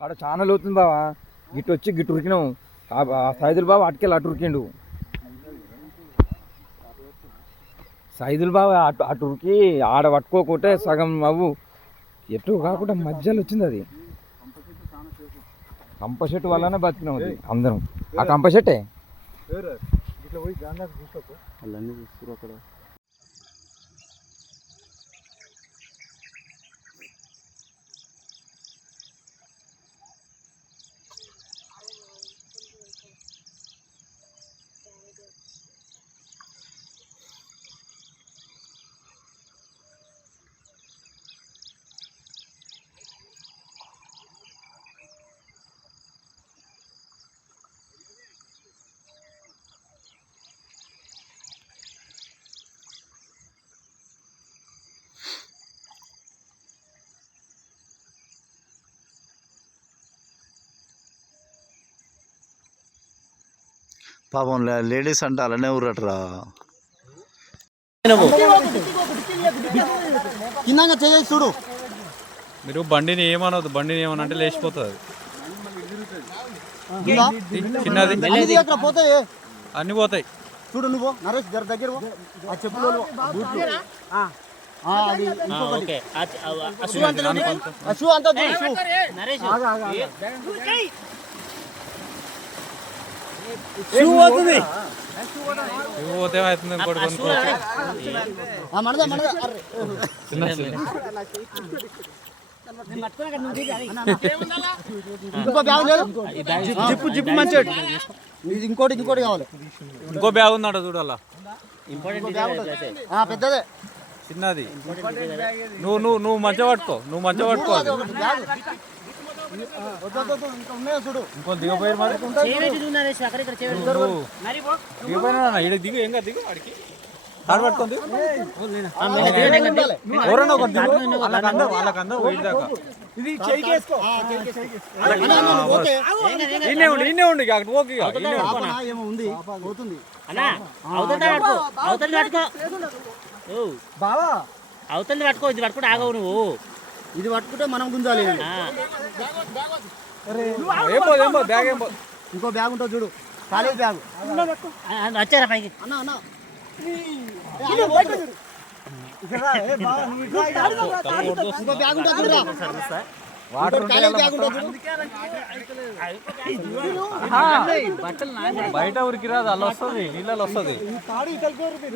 ఆడ చాలా లోతుంది బావా. గిట్టు వచ్చి గిట్టు ఉరికినావు సైదులు బావ అటుకెళ్ళి అటు ఉరికిండు. సైదులు బావ అటు అటు ఉరికి ఆడ పట్టుకోకుంటే సగం అవ్వు ఎటు కాకుండా మధ్యలో వచ్చింది అది. కంప చెట్టు వల్లనే బతికినాం అది అందరం. ఆ కంప చెట్టే? పాపం లే- లేడీస్ అంటే అలానే ఊరటరా. కింద చేసి చూడు. మీరు బండిని ఏమనవద్దు బండిని ఏమని అంటే లేచిపోతుంది? చిన్నది. పోతే అన్ని పోతాయి. చూడు నువ్వు నరేష్ దగ్గర దగ్గర. ఆ చెప్పులు బూట్లు. ఆ, అది ఇంకొకటి. అంతా షూ షూ. షూ పోతుంది. పోతే. అవుతుంది ఇంకోటి లేదు జిప్పు జిప్పు మంచి ఇది ఇంకోటి ఇంకోటి కావాలి. ఇంకో బ్యాగ్ ఉందట చూడాలా. పెద్దదే. చిన్నది. నువ్వు నువ్వు నువ్వు మంచిగా పట్టుకో. నువ్వు మంచిగా పట్టుకో ఇంకా ఉన్నాయో చూడు ఇంకో దిగపోయి మరి దిగపోయినా ఇక్కడ దిగు ఏం దిగు వాడికి తాడు. ఎవరన్నా ఒకటి దిగు. దాకా ఉండి ఉండి అక్కడ ఏమో ఉంది. పోతుంది. అవతల పట్టుకో. బావా. అవతల పట్టుకో ఇది పట్టుకుంటే ఆగవు నువ్వు. ఇది పట్టుకుంటే మనం గుంజాలి. బ్యాగ్ ఏం పోదు ఇంకో బ్యాగ్ ఉంటుంది చూడు కాలేజ్ బ్యాగ్ వచ్చారా పైకి అన్న అన్న ఇంకో బ్యాగ్ ఉంటుంది చూడురా వాటర్ ఇంకో బయట ఉరికి రాదు అలా వస్తుంది నీళ్ళలో వస్తుంది.